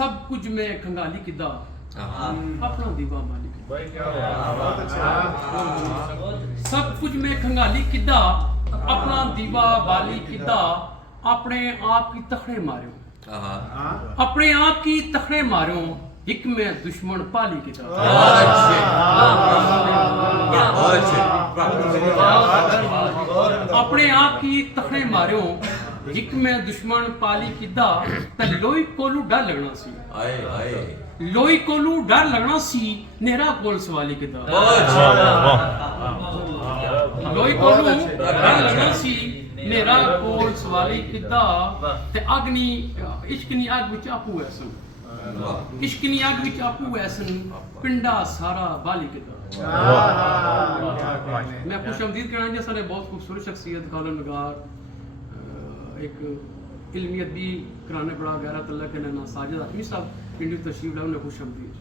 सब कुछ में खंगाली किदा अपना दीवा मालिक सब कुछ में खंगाली किदा अपना दीवा बाली किदा अपने आप की तखड़े मारियो अपने आप की तखड़े मारियो एक में दुश्मन पाली किदा अपने आप की तखड़े मारियो एक में दुश्मन पाली किदा ते लोई कोलू डर लगना सी लोई कोलू डर लगना सी नेरा कोल सवाली किदा लोई कोलू डर लगना सी नेरा कोल सवाली किदा ते अग्नि इश्क नी अग विच आपू ऐसन इश्क नी अग विच आपू ऐसन पिंडा सारा बाली किदा मैं खुशआमदीद कहना जी सारे बहुत खूबसूरत शख्सियत कालम नगार एक इल्मियत भी कराने बड़ा गैरत अल्लाह के ना साजिद आदमी साहब पिंडी तशरीफ लाओ ने खुशआमदीद